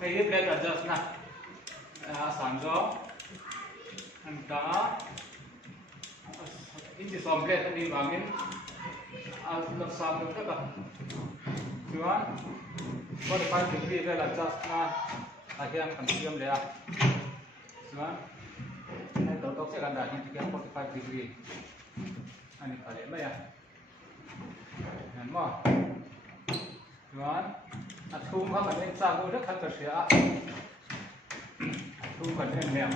cái plate adjust na sản gió anh ta ít chỉ xòm plate anh đi vào miếng lập xòm được tất cả chuan 45 degree plate adjust na hian kan siam le a chuan ai to tok se kan da ni 45 degree ani khale mai a han mo chuan a thum kha kan en cha go rất khat ka sia thum kan en lem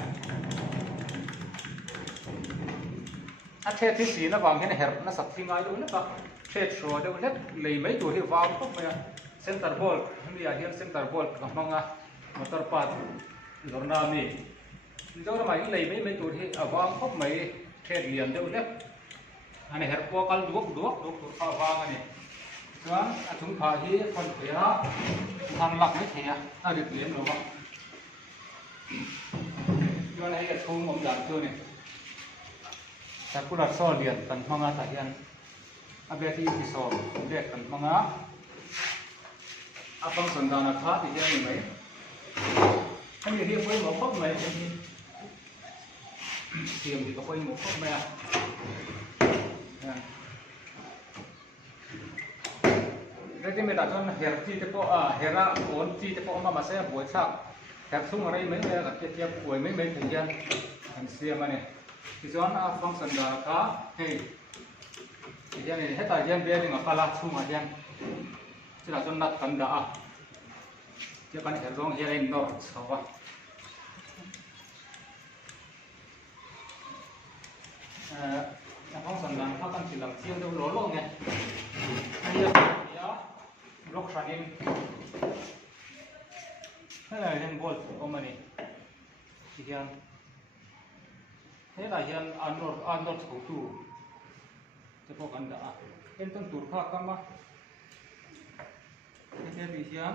a the thi si na wang hen her na sak thi ngai do na ka the shro de let lei mai tu hi wang ko mai center ball mi a hian center ball ka manga motor part lorna mi do mai lei mai tu hi a wang ko mai the lian de let ani her po kal duok tu kha wang ani chuan a chung kha hi kon thea than lak mai thea a ri tlem lo ba chuan ai a thum om dan chu ni circular saw lian kan hmanga ta hian a beti ti saw lek kan hmanga a function dana kha ti hian ni mai ani hi poi mo khop mai ni tiam thì có poi mo khop mai a cái mình đặt cho hẹp chi cho có hera ổn chi cho có mà sẽ buổi sáng hẹp xuống ở đây mấy cái là tiếp tiếp buổi mấy thời gian hành xe mà này thì cho nó function là cá thì gian này hết thời gian bây giờ mà pha la xuống mà gian chỉ là cho nát cần đã chứ còn hẹp xuống hiện nay nó xấu quá function là nó cần chỉ làm riêng đâu lố lố nghe block running thế là hiện bolt ôm này thì hiện thế là hiện anot thủ tu cho cô cần đã em tân tụt khác cơ mà thế thì hiện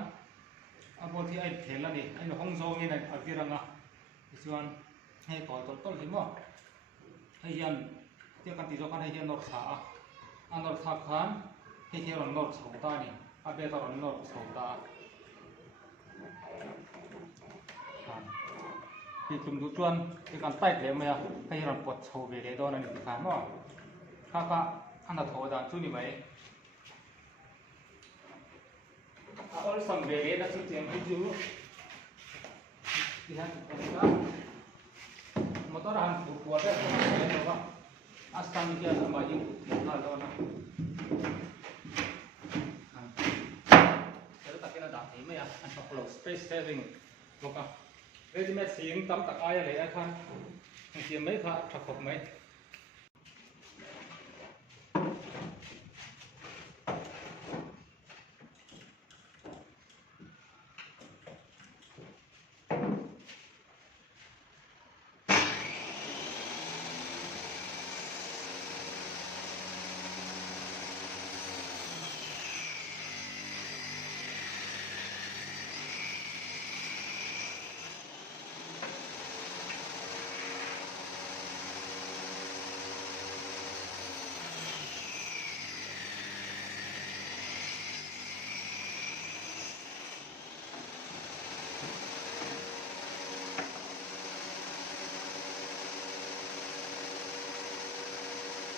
bolt thì anh thấy là này anh nó không giống như này ở kia rằng à thì chuyện hay có tốt lắm mà hay hiện tiếp cần thì cho con hay hiện nốt xả anot khác khán hay hiện nốt xấu ta này a bê tao nó xấu ta thì chúng tôi chuan thì còn tay thế mà hay là bột xấu về cái đó là những cái mà khác anh đã thổi đàn chú như vậy ở sầm về cái đó chỉ tiền cái chú thì hắn một tao làm bột bột đấy đúng không asam kia là bao nhiêu là đó nè anh học lầu space saving lúc à, resume xiên tấm tạc ai lấy ai khăn, anh chỉ mấy khá thật học mấy.